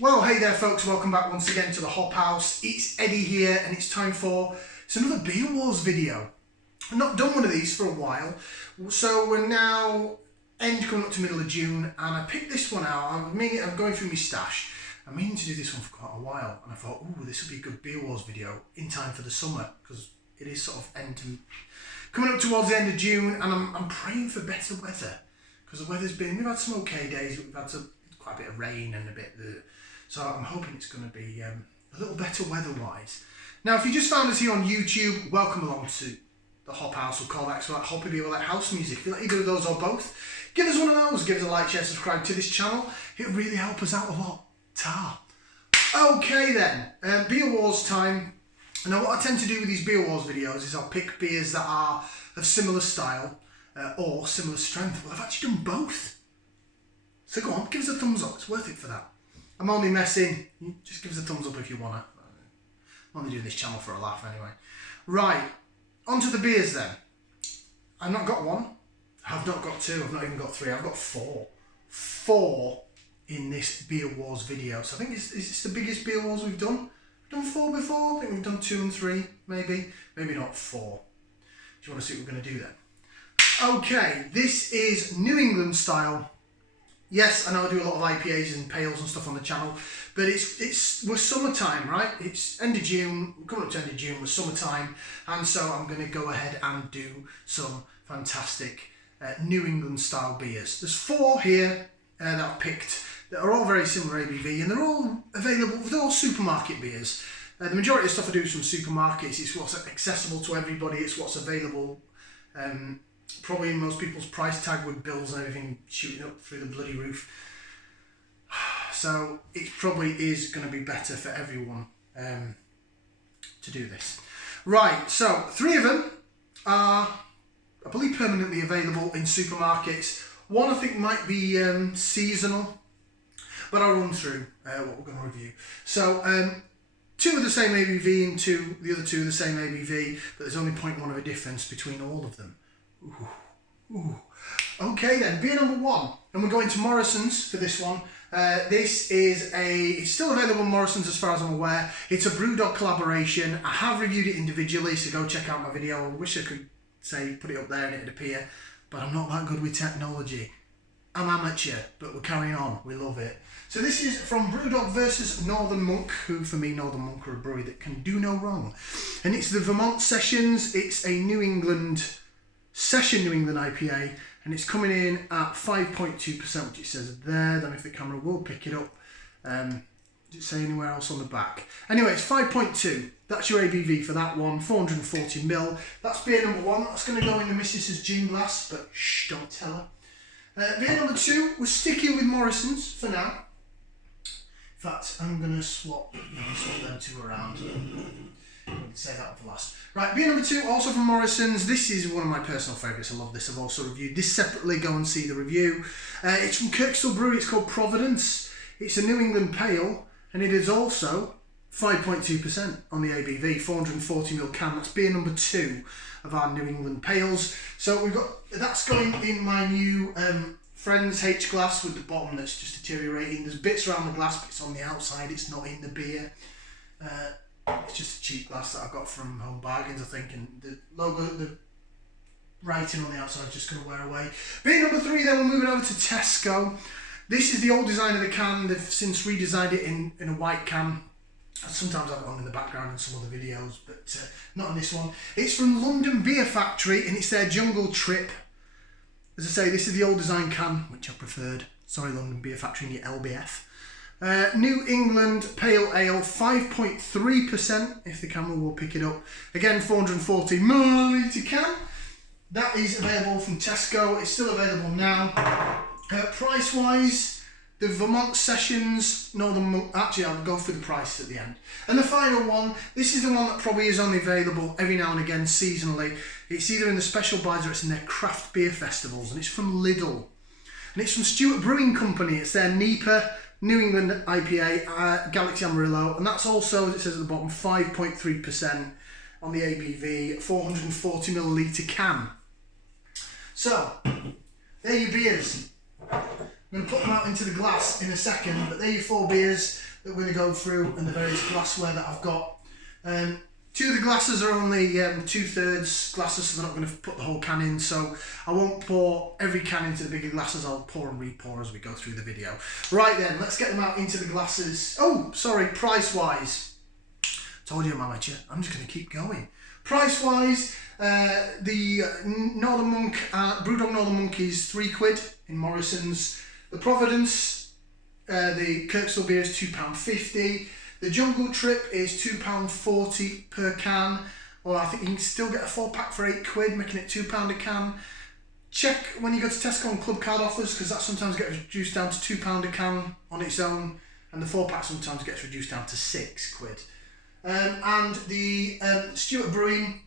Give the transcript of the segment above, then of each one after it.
Well, hey there folks, welcome back once again to the Hop House. It's Eddie here and it's time for another Beer Wars video. I've not done one of these for a while, so we're now coming up to middle of June, and I picked this one out. I'm going through my stash. I'm meaning to do this one for quite a while, and I thought, ooh, this will be a good Beer Wars video in time for the summer, because it is sort of coming up towards the end of June, and I'm praying for better weather, because the weather's been, we've had some okay days, but we've had quite a bit of rain and a bit so I'm hoping it's going to be a little better weather-wise. Now, if you just found us here on YouTube, welcome along to the Hop House. We'll call that like hoppy beer, like house music. If you like either of those or both, give us one of those. Give us a like, share, subscribe to this channel. It'll really help us out a lot. Ta. Okay then, Beer Wars time. Now, what I tend to do with these Beer Wars videos is I'll pick beers that are of similar style or similar strength. Well, I've actually done both. So go on, give us a thumbs up. It's worth it for that. I'm only messing. Just give us a thumbs up if you want to. I'm only doing this channel for a laugh anyway. Right, on to the beers then. I've not got one. I've not got two. I've not even got three. I've got four. Four in this Beer Wars video. So I think is this the biggest Beer Wars we've done? We've done four before. I think we've done 2 and 3, maybe. Maybe not 4. Do you want to see what we're going to do then? Okay, this is New England style. Yes, I know I do a lot of IPAs and pales and stuff on the channel, but we're summertime, right? It's end of June, we're coming up to end of June, we're summertime, and so I'm going to go ahead and do some fantastic New England style beers. There's 4 here that I've picked that are all very similar ABV, and they're all available, they're all supermarket beers. The majority of stuff I do is from supermarkets. It's what's accessible to everybody, it's what's available. Probably in most people's price tag with bills and everything shooting up through the bloody roof. So it probably is going to be better for everyone to do this. Right, so 3 of them are, I believe, permanently available in supermarkets. One I think might be seasonal, but I'll run through what we're going to review. So 2 are the same ABV and the other 2 are the same ABV, but there's only 0.1 of a difference between all of them. Ooh. Okay then, beer number 1, and we're going to Morrisons for this one. This is it's still available in Morrisons as far as I'm aware. It's a Brewdog collaboration. I have reviewed it individually, so go check out my video. I wish I could say put it up there and it'd appear, but I'm not that good with technology. I'm amateur, but we're carrying on. We love it. So this is from Brewdog versus Northern Monk, who for me, Northern Monk are a brewery that can do no wrong. And it's the Vermont Sessions. It's a New England IPA, and it's coming in at 5.2%, which it says there. I don't know if the camera will pick it up. Does it say anywhere else on the back? Anyway, it's 5.2. That's your ABV for that one, 440ml. That's beer number 1. That's going to go in the missus's gin glass, but shh, don't tell her. Beer number 2, we're sticking with Morrisons for now. In fact, I'm going to swap them 2 around. Say that for last. Right, beer number 2, also from Morrisons. This is one of my personal favourites. I love this. I've also reviewed this separately. Go and see the review. It's from Kirkstall Brewery. It's called Providence. It's a New England pale, and it is also 5.2% on the ABV, 440ml can. That's beer number 2 of our New England pales. So we've got that's going in my new Friends H glass with the bottom that's just deteriorating. There's bits around the glass, but it's on the outside. It's not in the beer. It's just a cheap glass that I got from Home Bargains, I think, and the logo, the writing on the outside is just going to wear away. Beer number 3, then we're moving over to Tesco. This is the old design of the can. They've since redesigned it in a white can. Sometimes I have it on in the background in some other videos, but not in this one. It's from London Beer Factory, and it's their Jungle Trip. As I say, this is the old design can, which I preferred. Sorry, London Beer Factory and your LBF. New England Pale Ale, 5.3%, if the camera will pick it up. Again, 440ml can. That is available from Tesco. It's still available now. Price-wise, the Vermont Sessions, Northern Monk, actually I'll go for the price at the end. And the final one, this is the one that probably is only available every now and again seasonally. It's either in the special buys or it's in their craft beer festivals, and it's from Lidl. And it's from Stewart Brewing Company. It's their NEIPA, New England IPA, Galaxy Amarillo, and that's also, as it says at the bottom, 5.3% on the ABV, 440ml can. So, there are your beers. I'm going to put them out into the glass in a second, but they're your 4 beers that we're going to go through and the various glassware that I've got. 2 of the glasses are only 2/3 glasses, so they're not going to put the whole can in, so I won't pour every can into the bigger glasses. I'll pour and re-pour as we go through the video. Right then, let's get them out into the glasses. Oh, sorry, price-wise. Told you I'm amateur. I'm just going to keep going. Price-wise, the Northern Monk, Brewdog Northern Monk is £3 in Morrisons. The Providence, the Kirkstall beer is £2.50. The Jungle Trip is £2.40 per can, or I think you can still get a 4-pack for £8, making it £2 a can. Check when you go to Tesco and Club Card offers, because that sometimes gets reduced down to £2 a can on its own, and the 4-pack sometimes gets reduced down to £6. And the Stewart Brewing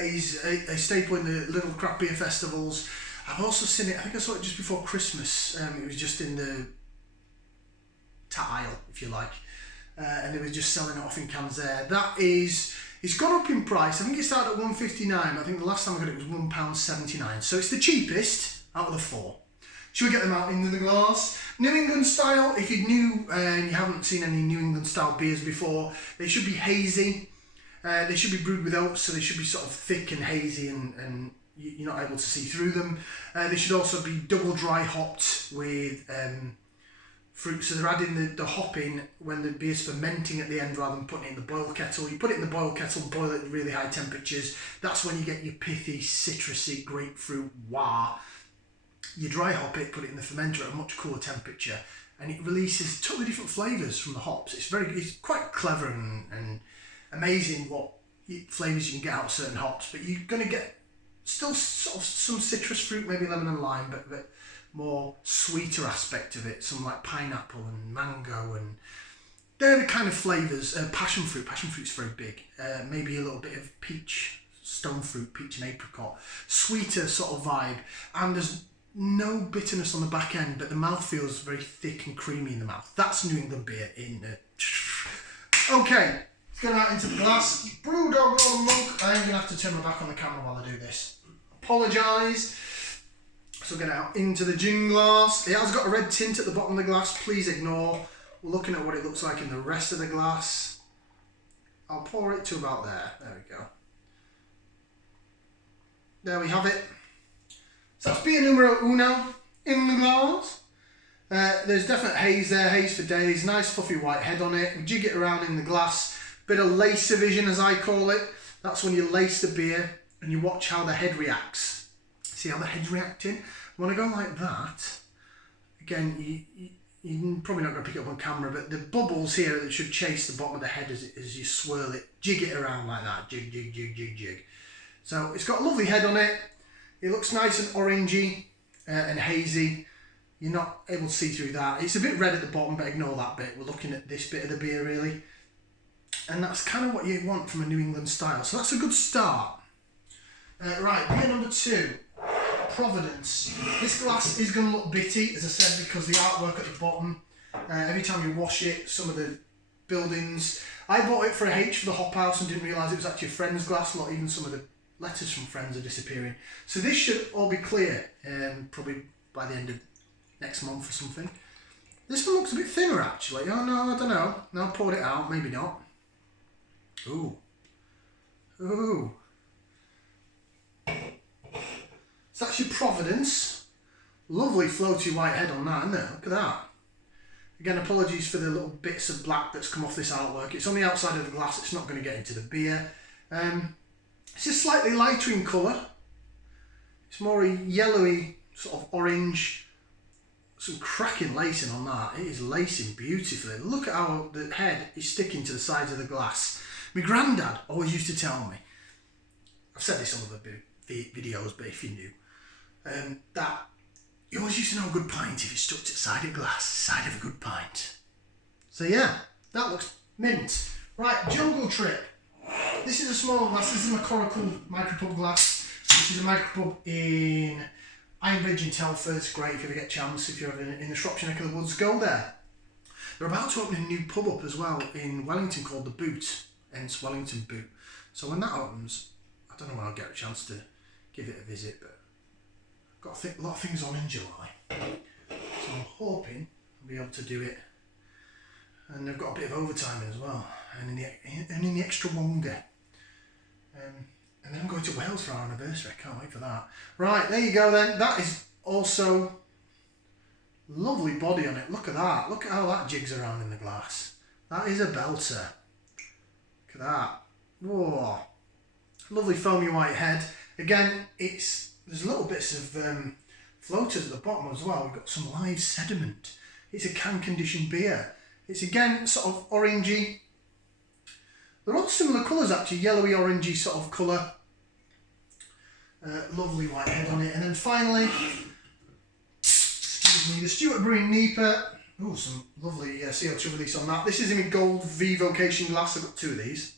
is a staple in the little craft beer festivals. I've also seen it, I think I saw it just before Christmas. It was just in the tat aisle, if you like. And they were just selling it off in cans there. That is, it's gone up in price. I think it started at £1.59. I think the last time I got it was £1.79. So it's the cheapest out of the 4. Should we get them out into the glass? New England style, if you're new and you haven't seen any New England style beers before, they should be hazy. They should be brewed with oats, so they should be sort of thick and hazy and you're not able to see through them. They should also be double dry hopped with fruit, so they're adding the hop in when the beer's fermenting at the end rather than putting it in the boil kettle. You put it in the boil kettle, boil it at really high temperatures. That's when you get your pithy, citrusy, grapefruit wah. You dry hop it, put it in the fermenter at a much cooler temperature, and it releases totally different flavours from the hops. It's quite clever and amazing what flavours you can get out of certain hops, but you're going to get still sort of some citrus fruit, maybe lemon and lime, but more sweeter aspect of it, some like pineapple and mango, and they're the kind of flavours. Passion fruit's very big. Maybe a little bit of peach, stone fruit, peach and apricot, sweeter sort of vibe, and there's no bitterness on the back end, but the mouth feels very thick and creamy in the mouth. That's New England beer in Okay, let's get out into the glass. Brewdog Northern Monk. I am going to have to turn my back on the camera while I do this. Apologise. So get out into the gin glass. It has got a red tint at the bottom of the glass. Please ignore. We're looking at what it looks like in the rest of the glass. I'll pour it to about there. There we go. There we have it. So that's beer numero uno in the glass. There's definite haze there, haze for days. Nice fluffy white head on it. We jig it around in the glass. Bit of lace division, as I call it. That's when you lace the beer and you watch how the head reacts. See how the head's reacting? When I go like that, again, you're probably not going to pick it up on camera, but the bubbles here that should chase the bottom of the head as you swirl it, jig it around like that. Jig, jig, jig, jig, jig. So it's got a lovely head on it. It looks nice and orangey and hazy. You're not able to see through that. It's a bit red at the bottom, but ignore that bit. We're looking at this bit of the beer really. And that's kind of what you want from a New England style. So that's a good start. Right, beer number 2. Providence. This glass is going to look bitty, as I said, because the artwork at the bottom, every time you wash it, some of the buildings. I bought it for a H for the hop house and didn't realise it was actually a Friends glass. Not even some of the letters from Friends are disappearing. So this should all be clear, probably by the end of next month or something. This one looks a bit thinner actually. Oh no, I don't know. No, I poured it out, maybe not. Ooh. Ooh. So that's your Providence. Lovely floaty white head on that, isn't it? Look at that. Again, apologies for the little bits of black that's come off this artwork. It's on the outside of the glass, it's not going to get into the beer. It's just slightly lighter in colour. It's more a yellowy, sort of orange. Some cracking lacing on that. It is lacing beautifully. Look at how the head is sticking to the sides of the glass. My granddad always used to tell me, I've said this on other videos, but if you're new, that you always used to know a good pint if it stuck to the side of glass, side of a good pint. So yeah, that looks mint. Right, Jungle Trip. This is a smaller glass. This is my Coracle micropub glass, which is a micropub in Ironbridge in Telford. It's great if you ever get a chance. If you're ever in the Shropshire neck of the woods, go there. They're about to open a new pub up as well in Wellington called The Boot, hence Wellington Boot. So when that opens, I don't know when I'll get a chance to give it a visit, but I've got a lot of things on in July. So So I'm hoping I'll be able to do it. And they've got a bit of overtime as well, and in the extra longer. And then I'm going to Wales for our anniversary. I can't wait for that. Right, there you go then. That is also lovely body on it. Look at that. Look at how that jigs around in the glass. That is a belter. Look at that. Whoa. Lovely foamy white head. Again, there's little bits of floaters at the bottom as well. We've got some live sediment. It's a can conditioned beer. It's again sort of orangey. They're all similar colours actually, yellowy orangey sort of colour. Lovely white head on it. And then finally, excuse me, the Stewart Brewing NEIPA. Oh, some lovely CO2 release on that. This is in a gold V Vocation glass. I've got two of these.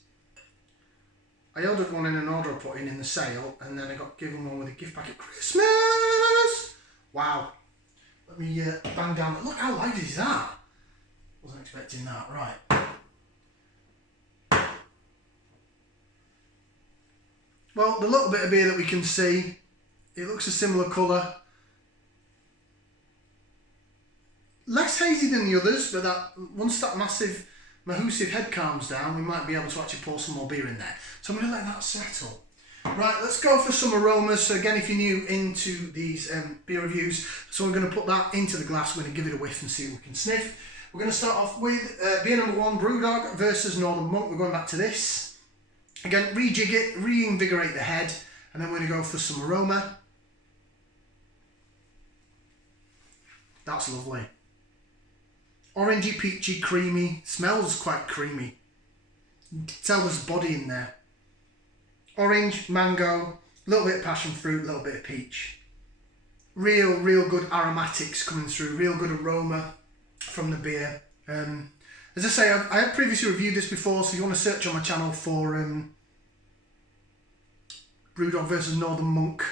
I ordered one in an order I put in the sale, and then I got given one with a gift pack at Christmas. Wow. Let me bang down. Look how light is that? Wasn't expecting that. Right. Well, the little bit of beer that we can see, it looks a similar colour. Less hazy than the others, but once that massive mahoosive head calms down, we might be able to actually pour some more beer in there. So I'm going to let that settle. Right, let's go for some aromas. So again, if you're new into these beer reviews, so we're going to put that into the glass. We're going to give it a whiff and see what we can sniff. We're going to start off with beer number 1, Brewdog versus Northern Monk. We're going back to this. Again, rejig it, reinvigorate the head, and then we're going to go for some aroma. That's lovely. Orangey, peachy, creamy. Smells quite creamy. You can tell there's body in there. Orange, mango, a little bit of passion fruit, a little bit of peach. Real good aromatics coming through. Real good aroma from the beer. As I say, I have previously reviewed this before, so if you want to search on my channel for Brewdog versus Northern Monk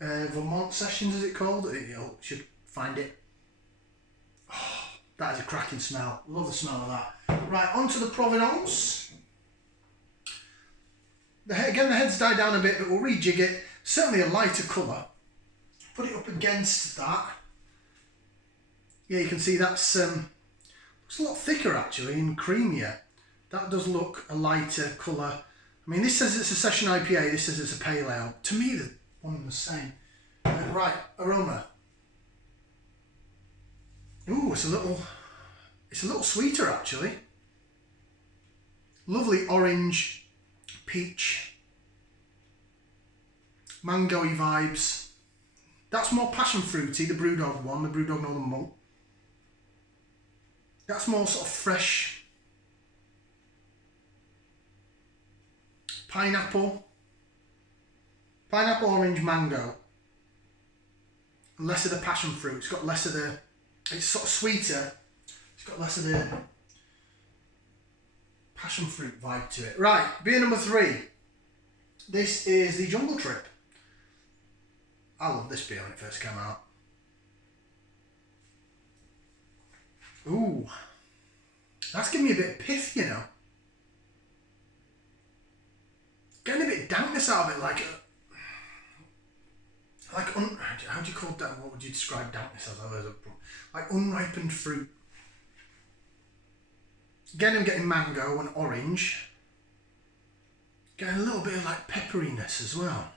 Vermont sessions, is it called? You should find it. Oh, that is a cracking smell. Love the smell of that. Right, on to the Providence. Again, the head's died down a bit, but we'll rejig it. Certainly a lighter colour. Put it up against that. Yeah, you can see that's looks a lot thicker actually and creamier. That does look a lighter colour. I mean, this says it's a session IPA, this says it's a pale ale. To me, they're one and the same. Right, aroma. Ooh, it's a little sweeter actually. Lovely orange, peach, mango-y vibes. That's more passion fruity, the Brewdog one, the Brewdog Northern Monk. That's more sort of fresh. Pineapple, orange, mango. Less of the passion fruit. It's got less of the. It's sort of sweeter. It's got less of the passion fruit vibe to it. Right, beer number 3. This is the Jungle Trip. I love this beer when it first came out. Ooh, that's giving me a bit of pith, you know. Getting a bit of dampness out of it, how do you call that? What would you describe dampness as? Like unripened fruit. Again, I'm getting mango and orange. Getting a little bit of like pepperiness as well.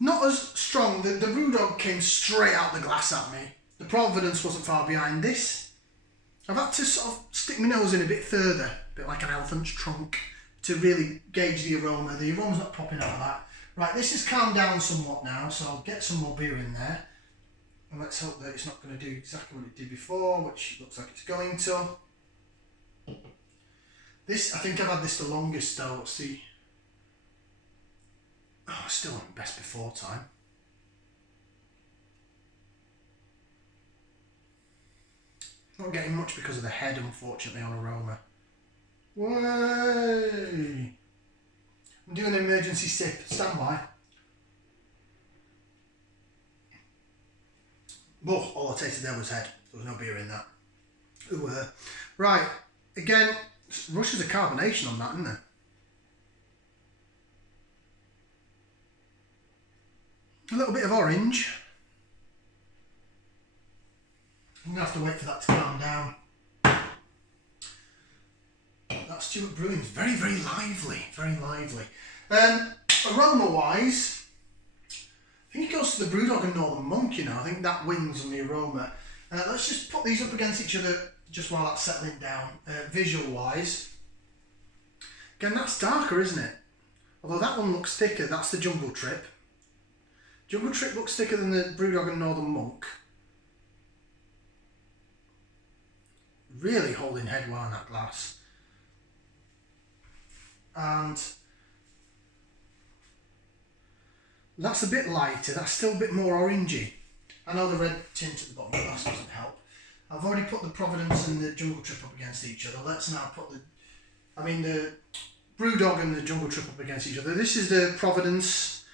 Not as strong. The Brewdog came straight out the glass at me. The Providence wasn't far behind this. I've had to sort of stick my nose in a bit further, a bit like an elephant's trunk, to really gauge the aroma. The aroma's not popping out of that. Right, this has calmed down somewhat now, so I'll get some more beer in there. And let's hope that it's not going to do exactly what it did before, which looks like it's going to. This, I think I've had this the longest though. Let's see. Oh, still on best before time. Not getting much because of the head, unfortunately, on aroma. Way! I'm doing an emergency sip. Stand by. Oh, all I tasted there was head. There was no beer in that. Ooh, right. Again, rushes of carbonation on that, isn't there? A little bit of orange. I'm going to have to wait for that to calm down. That Stewart Brewing is very, very lively. Very lively. Aroma-wise, I think it goes to the Brewdog and Northern Monk, you know. I think that wins on the aroma. Let's just put these up against each other just while that's settling down. Visual-wise, again, that's darker, isn't it? Although that one looks thicker. That's the Jungle Trip. Jungle Trip looks thicker than the Brewdog and Northern Monk. Really holding head well in that glass. And that's a bit lighter. That's still a bit more orangey. I know the red tint at the bottom of the glass doesn't help. I've already put the Providence and the Jungle Trip up against each other. Let's now put the Brewdog and the Jungle Trip up against each other. This is the Providence.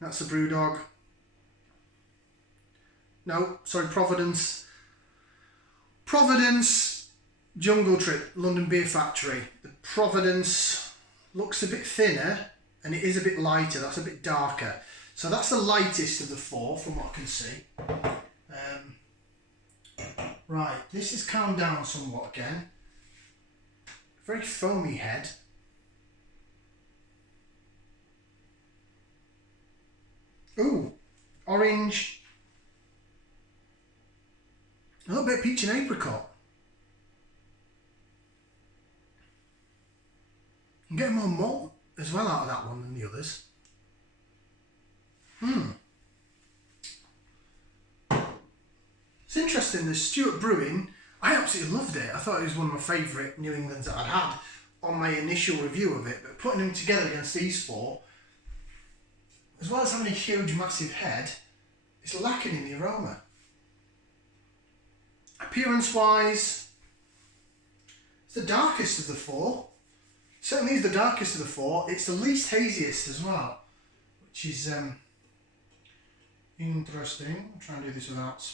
That's the Brewdog. No, sorry, Providence. Providence, Jungle Trip, London Beer Factory. The Providence looks a bit thinner and it is a bit lighter. That's a bit darker. So that's the lightest of the four from what I can see. Right, this has calmed down somewhat again. Very foamy head. Ooh, orange. A little bit of peach and apricot. I'm getting more malt as well out of that one than the others. It's interesting, the Stewart Brewing, I absolutely loved it. I thought it was one of my favourite New Englands that I'd had on my initial review of it, but putting them together against these four, as well as having a huge massive head, it's lacking in the aroma. Appearance wise, it's the darkest of the four. Certainly is the darkest of the four. It's the least haziest as well, which is interesting. I'll try and do this without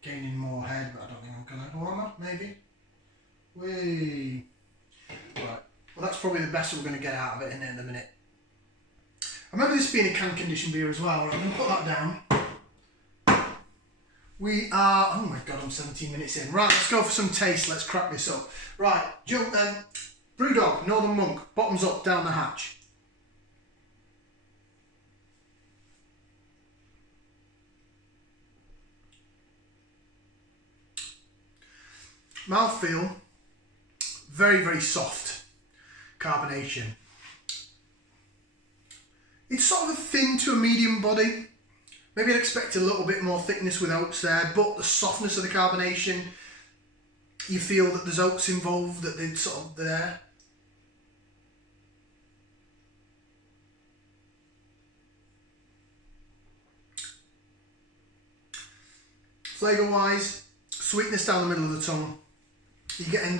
gaining more head, but I don't think I'm gonna. Or am I? Maybe. Whee. Right. Well, that's probably the best we're going to get out of it in a minute. I remember this being a can conditioned beer as well. Right, I'm going to put that down. We are, oh my god, I'm 17 minutes in. Right, let's go for some taste. Let's crack this up. Right, jump then. Brewdog, Northern Monk, bottoms up, down the hatch. Mouthfeel, very, very soft carbonation. It's sort of a thin to a medium body. Maybe I'd expect a little bit more thickness with oats there, but the softness of the carbonation, you feel that there's oats involved, that they're sort of there. Flavour wise, sweetness down the middle of the tongue. You're getting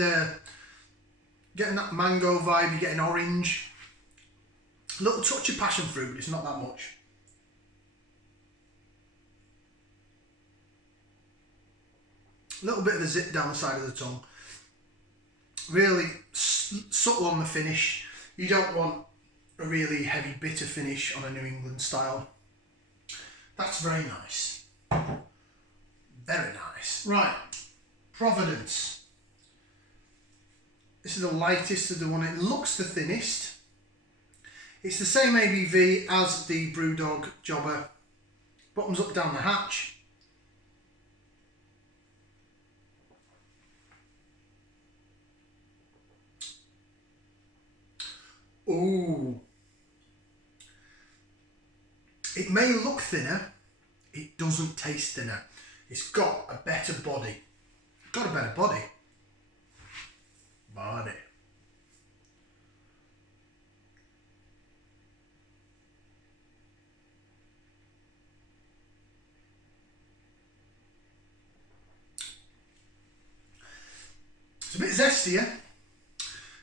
that mango vibe, you're getting orange. A little touch of passion fruit, but it's not that much. A little bit of a zip down the side of the tongue. Really subtle on the finish. You don't want a really heavy bitter finish on a New England style. That's very nice. Very nice. Right, Providence. This is the lightest of the one. It looks the thinnest. It's the same ABV as the Brewdog Jobber. Bottoms up, down the hatch. Ooh. It may look thinner. It doesn't taste thinner. It's got a better body. Got a better body. Body. It's a bit zestier.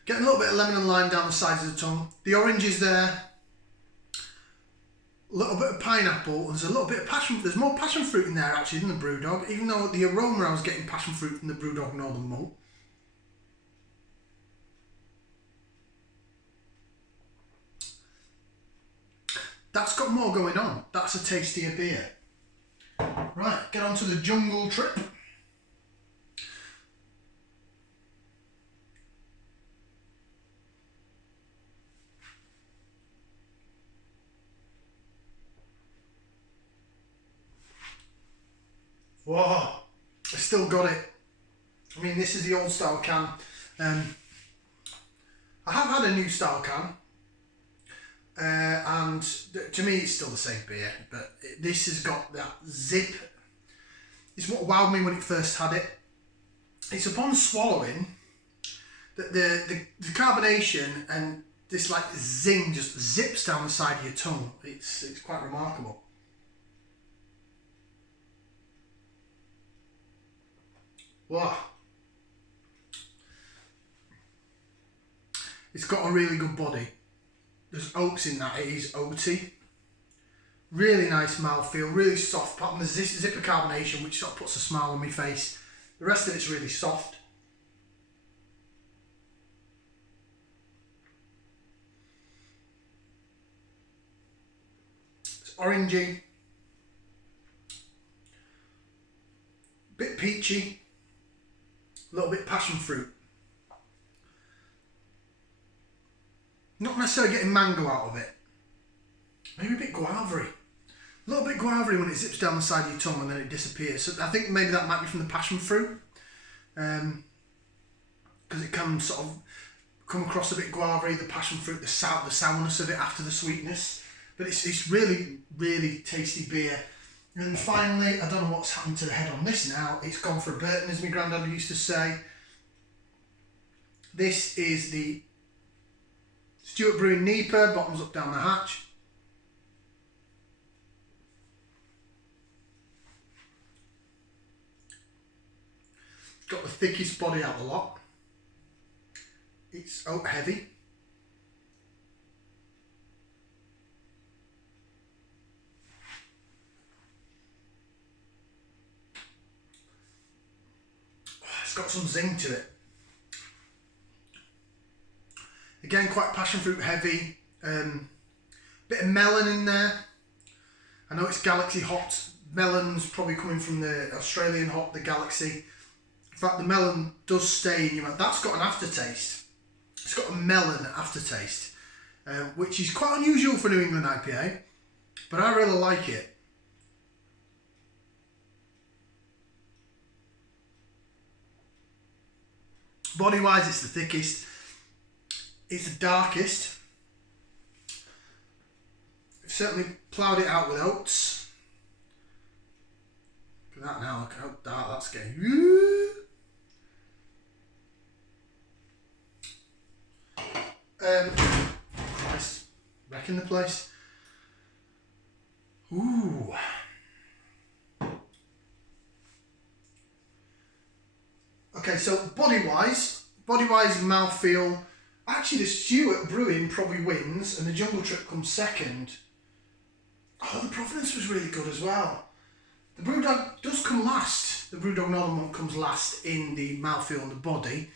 Getting a little bit of lemon and lime down the sides of the tongue. The orange is there. A little bit of pineapple. There's a little bit of passion. There's more passion fruit in there actually than the Brewdog, even though the aroma I was getting passion fruit from the Brewdog Northern Malt. That's got more going on. That's a tastier beer. Right, get on to the Jungle Trip. Whoa, I still got it. I mean, this is the old style can. I have had a new style can, and to me it's still the same beer, but this has got that zip. It's what wowed me when it first had it. It's upon swallowing that the carbonation and this like zing just zips down the side of your tongue. It's quite remarkable. Wow. It's got a really good body. There's oats in that, it is oaty. Really nice mouthfeel, really soft, apart from the zipper carbonation, which sort of puts a smile on my face. The rest of it's really soft. It's orangey. Bit peachy. A little bit passion fruit. Not necessarily getting mango out of it. Maybe a bit guavery. A little bit guavery when it zips down the side of your tongue and then it disappears. So I think maybe that might be from the passion fruit. Because it can sort of come across a bit guavery, the passion fruit, the sourness of it after the sweetness. But it's really, really tasty beer. And then finally, I don't know what's happened to the head on this now. It's gone for a Burton, as my granddad used to say. This is the Stewart Brewing NEIPA, bottoms up down the hatch. Got the thickest body out of the lot. It's oat heavy. It's got some zing to it. Again, quite passion fruit heavy. Bit of melon in there. I know it's Galaxy hot. Melon's probably coming from the Australian hop, the Galaxy. In fact, the melon does stay in your mouth. That's got an aftertaste. It's got a melon aftertaste, which is quite unusual for New England IPA, but I really like it. Body-wise, it's the thickest. It's the darkest. I've certainly ploughed it out with oats. Look at that now, look how dark that's getting. Christ, wrecking the place. Ooh. Okay, so body-wise, mouthfeel. Actually, the Stewart Brewing probably wins, and the Jungle Trip comes second. Oh, the Providence was really good as well. The Brewdog does come last. The Brewdog Northern Monk comes last in the mouthfeel and the body.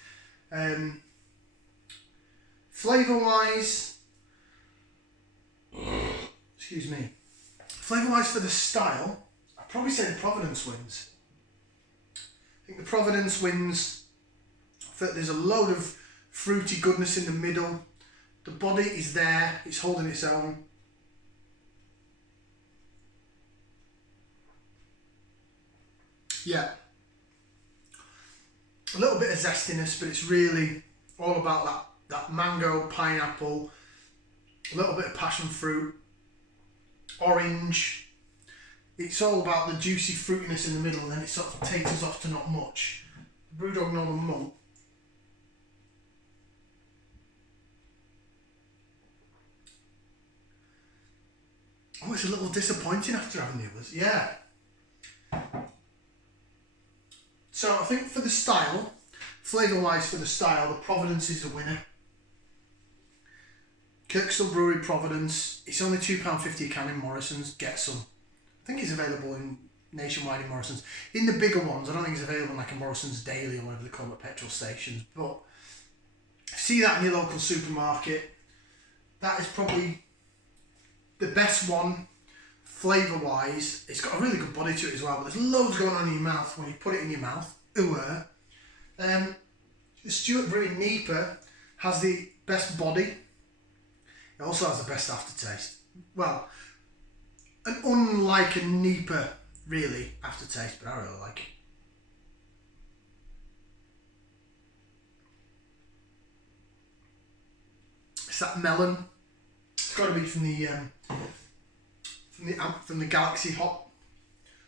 Flavour-wise, excuse me. Flavour-wise for the style, I'd probably say the Providence wins. I think the Providence wins. There's a load of fruity goodness in the middle. The body is there, it's holding its own. Yeah. A little bit of zestiness, but it's really all about that mango, pineapple, a little bit of passion fruit, orange. It's all about the juicy fruitiness in the middle, and then it sort of taters off to not much. Brewdog Northern Monk. Oh, it's a little disappointing after having the others. Yeah. So I think for the style, flavour-wise for the style, the Providence is the winner. Kirkstall Brewery Providence. It's only £2.50 a can in Morrisons. Get some. I think it's available in nationwide in Morrisons. In the bigger ones, I don't think it's available in like a Morrisons Daily or whatever they call it, petrol stations. But see that in your local supermarket. That is probably the best one flavour wise, it's got a really good body to it as well, but there's loads going on in your mouth when you put it in your mouth. The Stewart Brewing NEIPA has the best body. It also has the best aftertaste. Well, unlike a NEIPA really aftertaste, but I really like it. It's that melon. It's got to be from the Galaxy hop.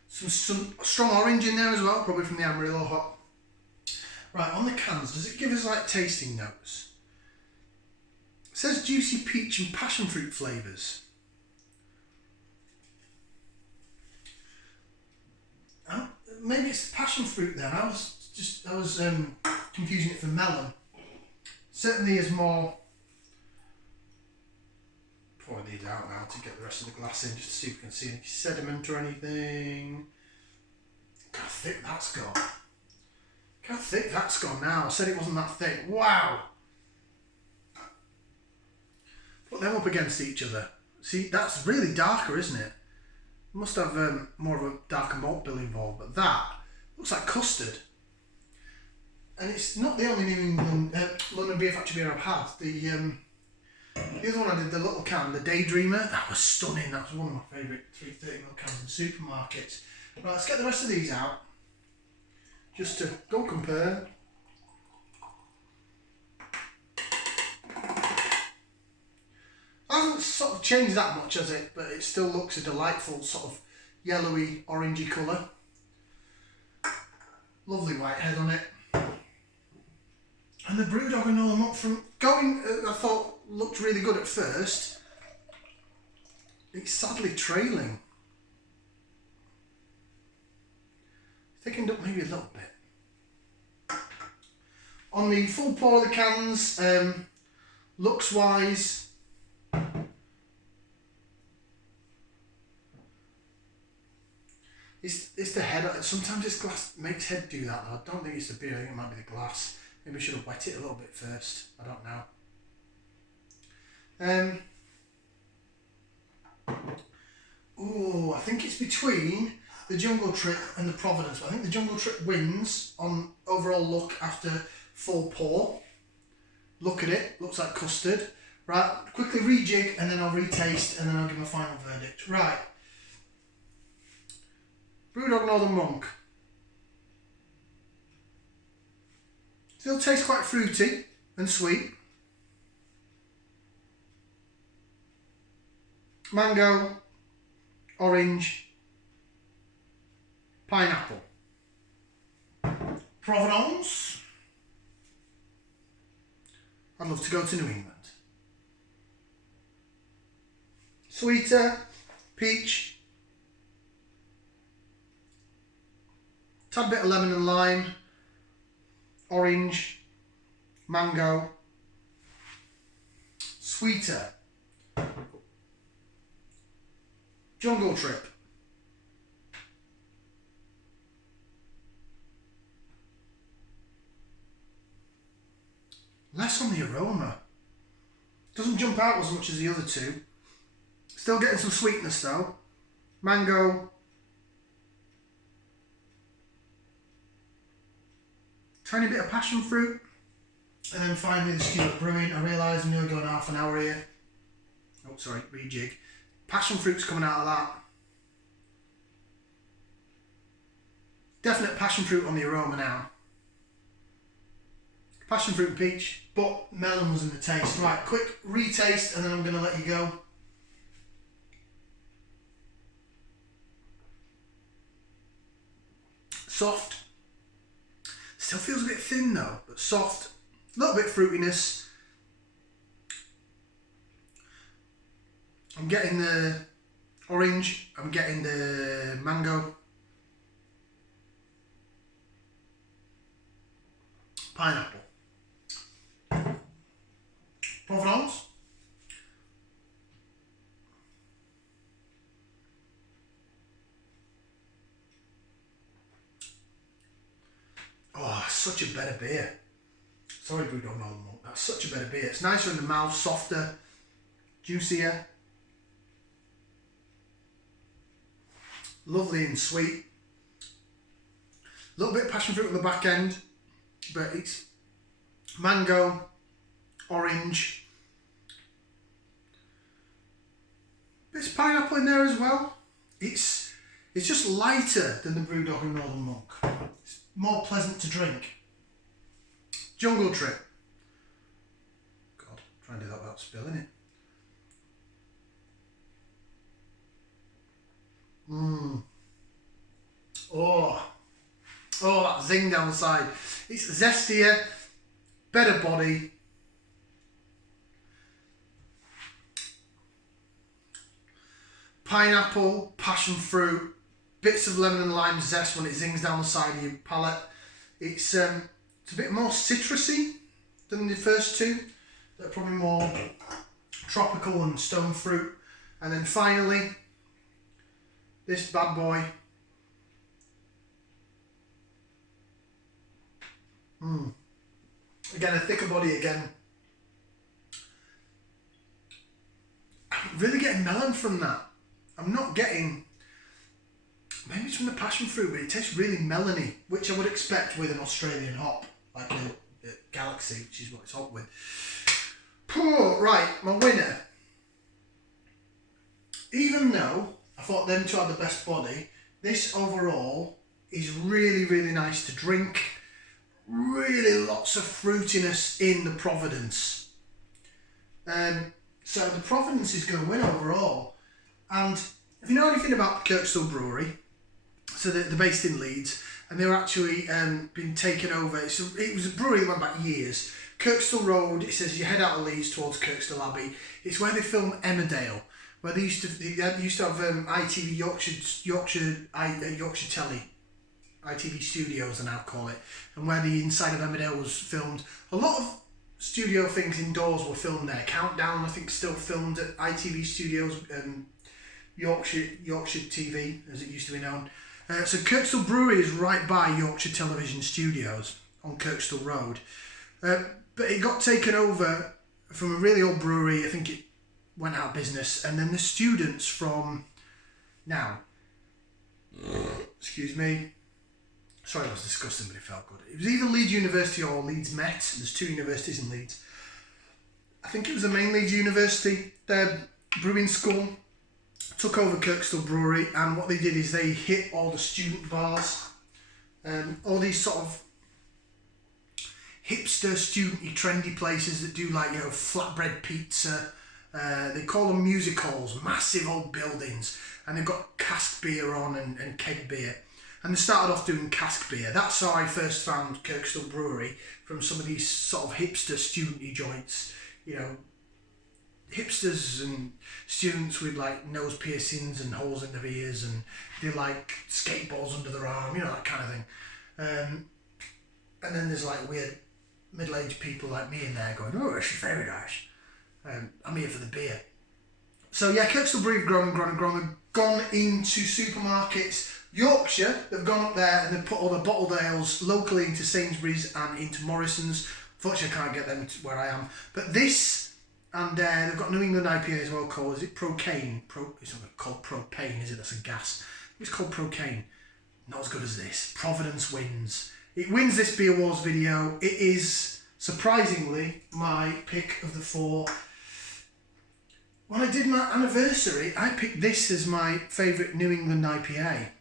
Some strong orange in there as well, probably from the Amarillo hop. Right, on the cans, does it give us like tasting notes? It says juicy peach and passion fruit flavours. Maybe it's passion fruit then. I was confusing it for melon. Certainly is more. Pour these out now to get the rest of the glass in, just to see if we can see any sediment or anything. Look how thick that's gone. Look how thick that's gone now. I said it wasn't that thick. Wow! Put them up against each other. See, that's really darker, isn't it? Must have more of a darker malt bill involved, but that looks like custard. And it's not the only New England London Beer Factory beer I've had. The other one I did, the little can, the Daydreamer, that was stunning. That was one of my favourite 330ml cans in supermarkets. Right, let's get the rest of these out, just to go compare. Hasn't sort of changed that much, has it? But it still looks a delightful sort of yellowy, orangey colour. Lovely white head on it. And the Brewdog and all them up from going, I thought looked really good at first. It's sadly trailing. Thickened up maybe a little bit. On the full pour of the cans, looks wise, it's the head. Sometimes this glass makes head do that though. I don't think it's the beer, I think it might be the glass. Maybe I should have wet it a little bit first. I don't know. Oh, I think it's between the Jungle Trip and the Providence. I think the Jungle Trip wins on overall look after full pour. Look at it, looks like custard. Right, quickly rejig and then I'll retaste and then I'll give my final verdict. Right. Brewdog Northern Monk. Still tastes quite fruity and sweet. Mango, orange, pineapple. Providence. I'd love to go to New England. Sweeter, peach, tad bit of lemon and lime, orange, mango, sweeter, Jungle Trip, less on the aroma, doesn't jump out as much as the other two, still getting some sweetness though, mango, tiny bit of passion fruit, and then finally the Stewart Brewing. I realise I'm nearly going half an hour here. Oh, sorry, rejig. Passion fruit's coming out of that. Definite passion fruit on the aroma now. Passion fruit and peach, but melon was in the taste. Right, quick retaste and then I'm going to let you go. Soft. Still feels a bit thin though, but soft. A little bit of fruitiness. I'm getting the orange, I'm getting the mango. Pineapple. Providence. Oh, such a better beer. Sorry, Brewdog Northern Monk. That's such a better beer. It's nicer in the mouth, softer, juicier. lovely and sweet. A little bit of passion fruit on the back end, but it's mango, orange, bits of pineapple in there as well. It's just lighter than the Brewdog and Northern Monk. It's more pleasant to drink. Jungle Trip. God, try and do that without spilling it. Oh, that zing down the side. It's zestier, better body. Pineapple, passion fruit, bits of lemon and lime zest when it zings down the side of your palate. It's a bit more citrusy than the first two. They're probably more tropical and stone fruit. And then finally, this bad boy. Again, a thicker body again. I'm really getting melon from that. I'm not getting, maybe it's from the passion fruit, but it tastes really melony, which I would expect with an Australian hop, like a Galaxy, which is what it's hot with. Right, my winner. Even though I thought them two had the best body, this overall is really, really nice to drink. Really lots of fruitiness in the Providence. So the Providence is going to win overall. And if you know anything about Kirkstall Brewery, so they're based in Leeds, and they were actually been taken over. It was a brewery that went back years. Kirkstall Road, it says you head out of Leeds towards Kirkstall Abbey. It's where they filmed Emmerdale, where they used to have ITV Yorkshire Telly, ITV Studios, I now call it, and where the inside of Emmerdale was filmed. A lot of studio things indoors were filmed there. Countdown, I think, still filmed at ITV Studios, Yorkshire TV, as it used to be known. So Kirkstall Brewery is right by Yorkshire Television Studios on Kirkstall Road. But it got taken over from a really old brewery. I think it went out of business. And then the students from now, excuse me, sorry, I was disgusting, but it felt good. It was either Leeds University or Leeds Met. There's two universities in Leeds. I think it was the main Leeds University. Their brewing school took over Kirkstall Brewery, and what they did is they hit all the student bars, all these sort of hipster, studenty, trendy places that do, like, you know, flatbread pizza. They call them music halls, massive old buildings, and they've got cask beer on and keg beer. And they started off doing cask beer. That's how I first found Kirkstall Brewery, from some of these sort of hipster, studenty joints. You know, hipsters and students with, like, nose piercings and holes in their ears, and they like skateboards under their arm, you know, that kind of thing. And then there's, like, weird middle-aged people like me in there going, oh, this is very nice. I'm here for the beer. So yeah, Kirkstall Brewery have grown and grown and grown. They've gone into supermarkets. Yorkshire, they've gone up there and they've put all the bottled ales locally into Sainsbury's and into Morrisons. Unfortunately, I can't get them to where I am. But this, and they've got New England IPA as well called, is it Procane? It's not called propane, is it? That's a gas. It's called Procane. Not as good as this. Providence wins. It wins this Beer Wars video. It is, surprisingly, my pick of the four. When I did my anniversary, I picked this as my favourite New England IPA.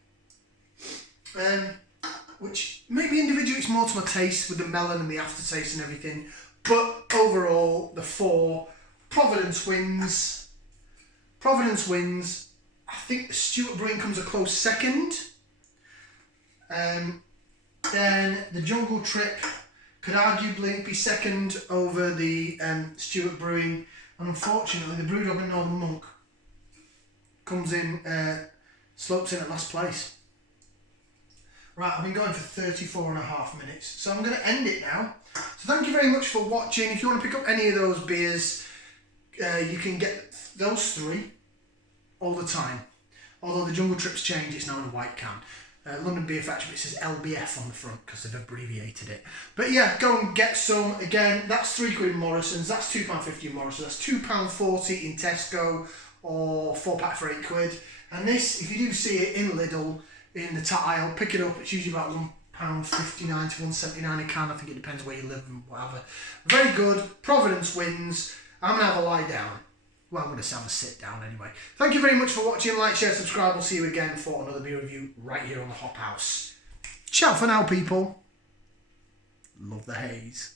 Which maybe individually it's more to my taste with the melon and the aftertaste and everything. But overall, the four, Providence wins. Providence wins. I think the Stewart Brewing comes a close second. Then the Jungle Trip could arguably be second over the Stewart Brewing. And unfortunately, the Brewdog and Northern Monk comes in, slopes in at last place. Right, I've been going for 34.5 minutes, so I'm going to end it now. So thank you very much for watching. If you want to pick up any of those beers, you can get those three all the time. Although the Jungle Trip's changed, it's now in a white can. London Beer Factory, it says LBF on the front because they've abbreviated it. But yeah, go and get some. Again, that's £3 in Morrisons, that's £2.50 in Morrisons, that's £2.40 in Tesco, or 4-pack for £8. And this, if you do see it in Lidl, in the aisle, pick it up. It's usually about £1.59 to £1.79 a can. I think it depends where you live and whatever. Very good. Providence wins. I'm going to have a lie down. Well, I'm going to have a sit down anyway. Thank you very much for watching. Like, share, subscribe. We'll see you again for another beer review right here on the Hop House. Ciao for now, people. Love the haze.